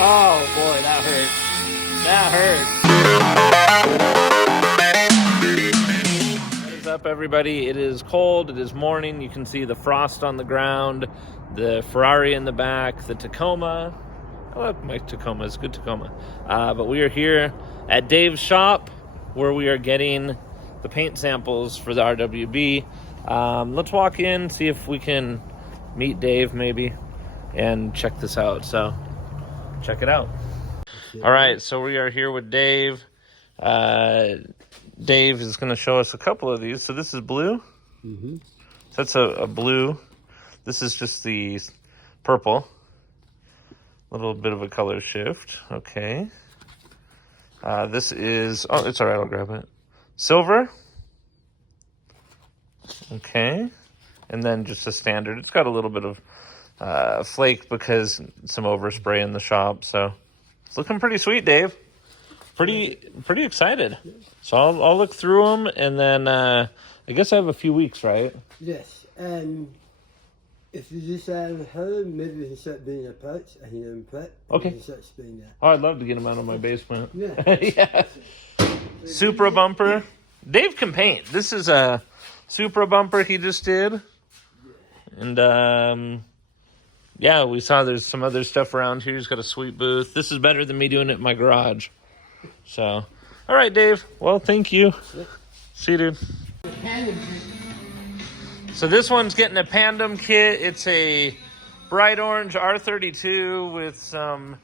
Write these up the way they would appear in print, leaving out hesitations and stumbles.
Oh boy, that hurt. That hurt. What is up, everybody? It is cold. It is morning. You can see the frost on the ground, the Ferrari in the back, the Tacoma. I love my Tacoma. It's a good Tacoma. But we are here at Dave's shop where we are getting the paint samples for the RWB. Let's walk in, see if we can meet Dave maybe and check this out. So check it out. All right, so we are here with Dave. Dave is going to show us a couple of these. So this is blue. Mm-hmm. So that's a blue. This is just the purple. A little bit of a color shift. Okay. This is, oh, it's all right. I'll grab it. Silver. Okay. And then just a standard. It's got a little bit of flake because some overspray in the shop. So it's looking pretty sweet, Dave. Pretty excited. So I'll look through them, and then I guess I have a few weeks, right? Yes, and if you decide how, maybe we can start doing a patch, and you know, prep. Okay. That. Oh, I'd love to get them out of my basement. Yeah. Yeah. Supra bumper. Dave can paint. This is a Supra bumper he just did. And yeah, we saw there's some other stuff around here. He's got a sweet booth. This is better than me doing it in my garage. So, all right, Dave. Well, thank you. See you, dude. So this one's getting a Pandem kit. It's a bright orange R32 with some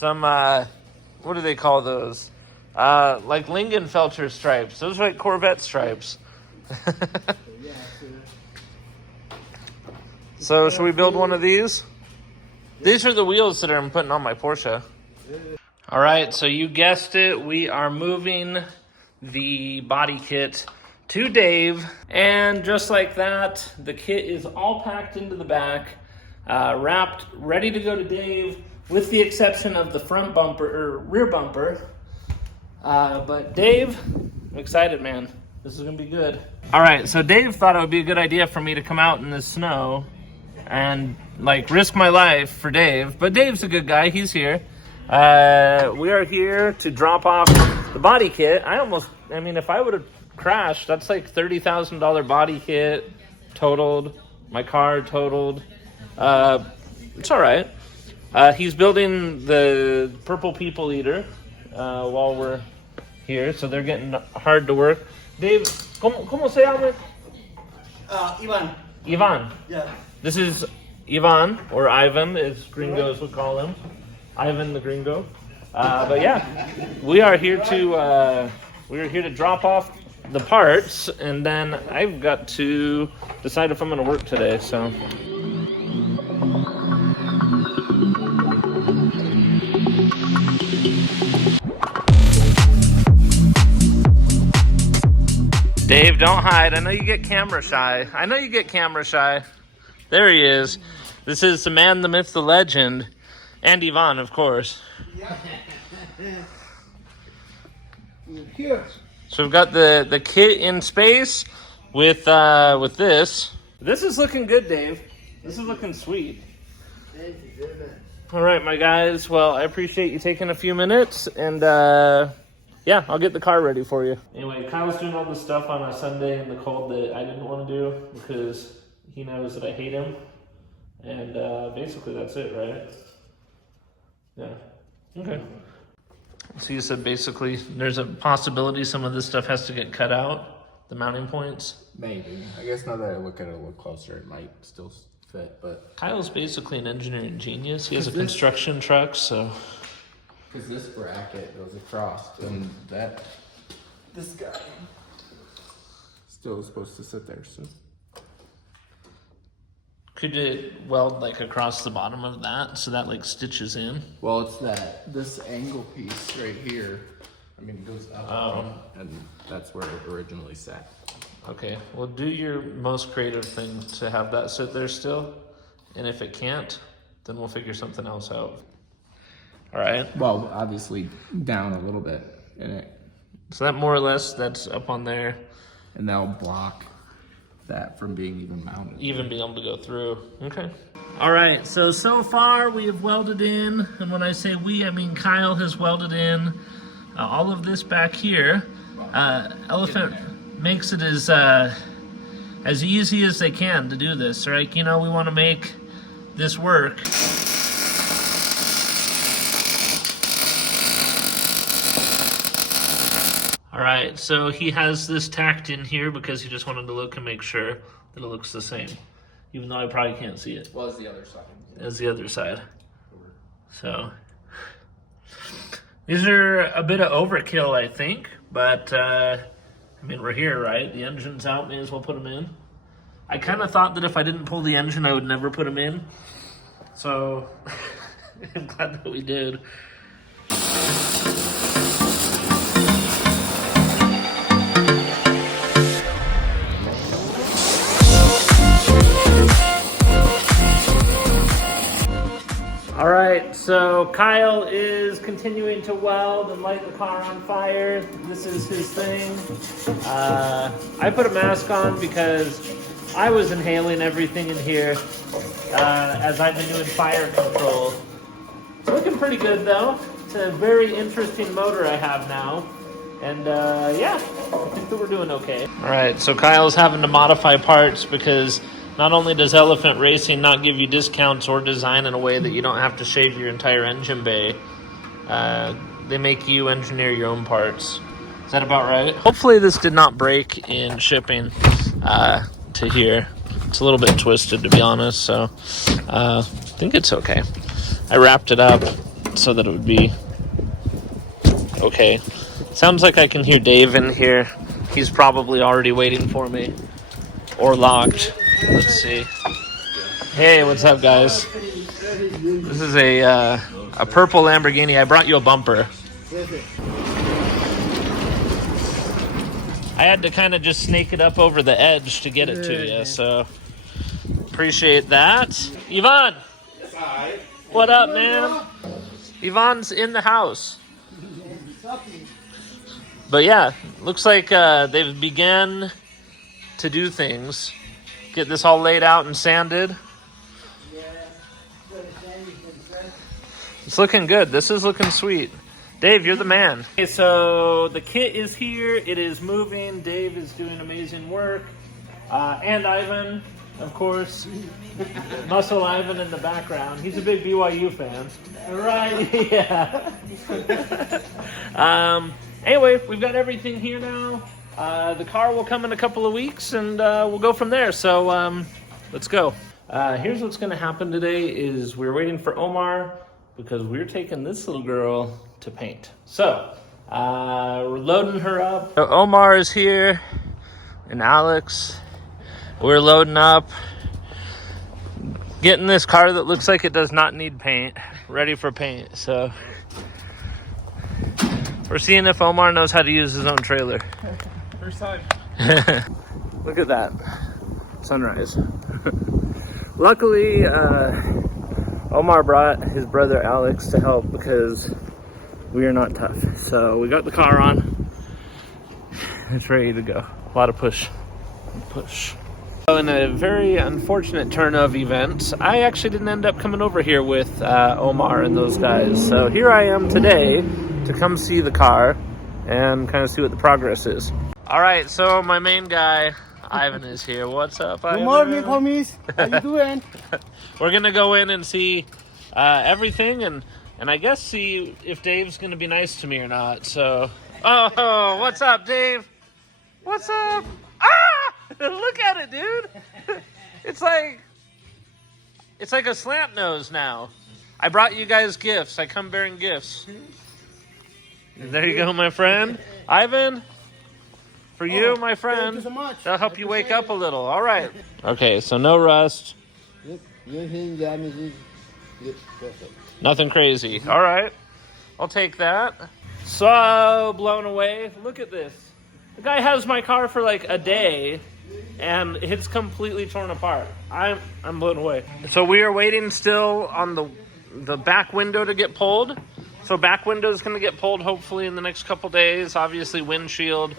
what do they call those? Like Lingenfelter stripes. Those are like Corvette stripes. So should we build one of these? These are the wheels that I'm putting on my Porsche. All right, so you guessed it. We are moving the body kit to Dave. And just like that, the kit is all packed into the back, wrapped, ready to go to Dave, with the exception of the front bumper, or rear bumper. But Dave, I'm excited, man. This is gonna be good. All right, so Dave thought it would be a good idea for me to come out in the snow and like risk my life for Dave, but Dave's a good guy. He's here. We are here to drop off the body kit. I mean, if I would have crashed, that's like $30,000 body kit totaled, my car totaled. It's all right. He's building the purple people eater while we're here, so they're getting hard to work. Dave, ¿cómo se llama? Ivan. Ivan. Yeah. This is Ivan, or Ivan, as gringos would call him. Ivan the gringo. But yeah, we are here to drop off the parts, and then I've got to decide if I'm going to work today. So. Dave, don't hide. I know you get camera shy. There he is. This is the man, the myth, the legend, and Ivan, of course. So we've got the kit in space with this. This is looking good, Dave. This is looking sweet. Thank you very much. All right, my guys. Well, I appreciate you taking a few minutes, and yeah, I'll get the car ready for you. Anyway, Kyle's doing all this stuff on a Sunday in the cold that I didn't want to do because he knows that I hate him. And basically that's it, right? Yeah. Okay. So you said basically there's a possibility some of this stuff has to get cut out, the mounting points? Maybe. I guess now that I look at it a little closer, it might still fit, but... Kyle's basically an engineering genius. He has a construction truck, so... Because this bracket goes across, and this guy still is supposed to sit there, so... Could it weld like across the bottom of that so that like stitches in? Well, it's this angle piece right here. I mean, it goes up, and that's where it originally sat. Okay, well, do your most creative thing to have that sit there still, and if it can't, then we'll figure something else out. All right. Well, obviously down a little bit in it. So that more or less, that's up on there. And that'll block that from being even mounted. Even being able to go through. Okay. All right, so far we have welded in, and when I say we, I mean Kyle has welded in all of this back here. Elephant makes it as easy as they can to do this, right? You know, we want to make this work. All right, so he has this tacked in here because he just wanted to look and make sure that it looks the same, even though I probably can't see it. Well, as the other side. As the other side. So these are a bit of overkill, I think, but I mean, we're here, right? The engine's out, may as well put them in. I kind of thought that if I didn't pull the engine, I would never put them in. So I'm glad that we did. All right, so Kyle is continuing to weld and light the car on fire. This is his thing. I put a mask on because I was inhaling everything in here as I've been doing fire control. It's looking pretty good though. It's a very interesting motor I have now. And yeah, I think that we're doing okay. All right, so Kyle's having to modify parts because not only does Elephant Racing not give you discounts or design in a way that you don't have to shave your entire engine bay, they make you engineer your own parts. Is that about right? Hopefully this did not break in shipping to here. It's a little bit twisted, to be honest, so I think it's okay. I wrapped it up so that it would be okay. Sounds like I can hear Dave in here. He's probably already waiting for me. Or locked. Let's see. Hey, what's up, guys? This is a purple Lamborghini. I brought you a bumper. I had to kind of just snake it up over the edge to get it to you, so appreciate that. Yvonne! What up, man? Yvonne's in the house. But yeah, looks like they've begun to do things. Get this all laid out and sanded. It's looking good. This is looking sweet. Dave, you're the man. Okay, so the kit is here. It is moving. Dave is doing amazing work. And Ivan, of course. Muscle Ivan in the background. He's a big BYU fan. Right, yeah. Anyway, we've got everything here now. The car will come in a couple of weeks, and we'll go from there. So let's go. Here's what's going to happen today is we're waiting for Omar because we're taking this little girl to paint. So we're loading her up. So Omar is here, and Alex. We're loading up, getting this car that looks like it does not need paint ready for paint. So we're seeing if Omar knows how to use his own trailer. First time. Look at that sunrise. Luckily, Omar brought his brother Alex to help because we are not tough. So we got the car on. It's ready to go. A lot of push. So in a very unfortunate turn of events, I actually didn't end up coming over here with Omar and those guys. So here I am today to come see the car and kind of see what the progress is. All right, so my main guy, Ivan, is here. What's up, Ivan? Good morning, homies. How you doing? We're going to go in and see everything and I guess see if Dave's going to be nice to me or not. So, oh, what's up, Dave? What's up? Ah! Look at it, dude. It's like a slant nose now. I brought you guys gifts. I come bearing gifts. There you go, my friend. Ivan, for you, my friend. Thank you so much. That'll help you wake up a little. All right. Okay, so no rust. Yep, nothing damages. Yep, perfect. Nothing crazy. All right. I'll take that. So blown away. Look at this. The guy has my car for like a day, and it's completely torn apart. I'm blown away. So we are waiting still on the back window to get pulled. So back window is going to get pulled hopefully in the next couple days. Obviously windshield.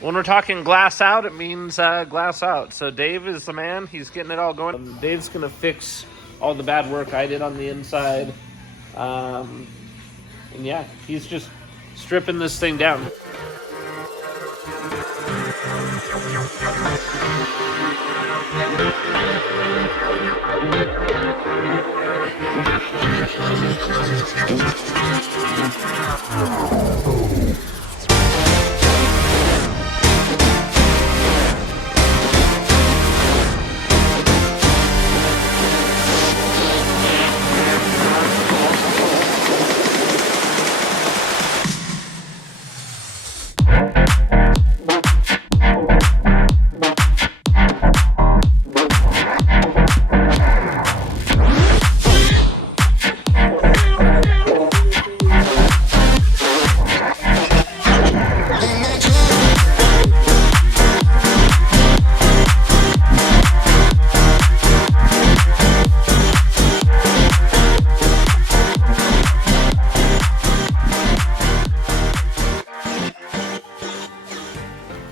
When we're talking glass out, it means glass out. So Dave is the man. He's getting it all going. Dave's going to fix all the bad work I did on the inside. And yeah, he's just stripping this thing down.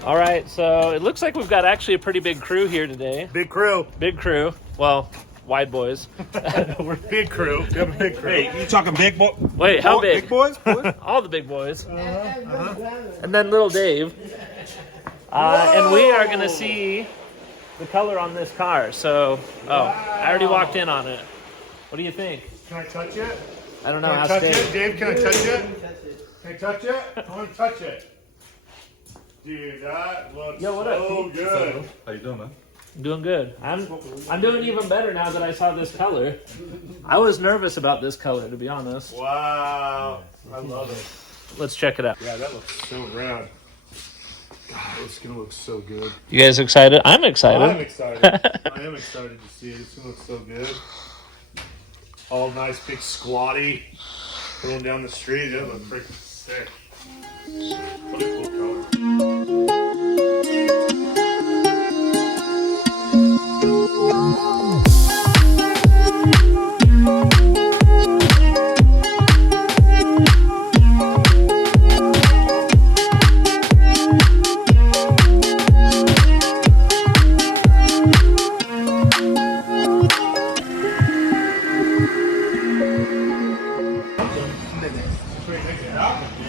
All right, so it looks like we've got actually a pretty big crew here today. Big crew. Big crew. Well, wide boys. We're big crew. We have a big crew. Hey, you talking big boy? Wait, how big? Big boys? All the big boys. And then little Dave. And we are going to see the color on this car. So, I already walked in on it. What do you think? Can I touch it? I don't know. Can I Ask touch Dave. it? Dave, can I touch it? Can I touch it? I want to touch it. Dude, that looks Yo, what up, so Pete? good. How you doing, man? Doing good. I'm doing even better now that I saw this color. I was nervous about this color, to be honest. Wow. I love it. Let's check it out. Yeah, that looks so rad. God, it's going to look so good. You guys excited? I'm excited. I'm excited. I am excited to see it. It's going to look so good. All nice, big, squatty. Going down the street. That looks freaking sick. What a cool color.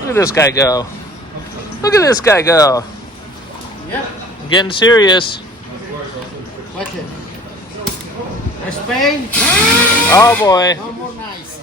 Look at this guy go. Look at this guy go. Yeah. Getting serious. Watch it. Spain. Oh boy. No more nice.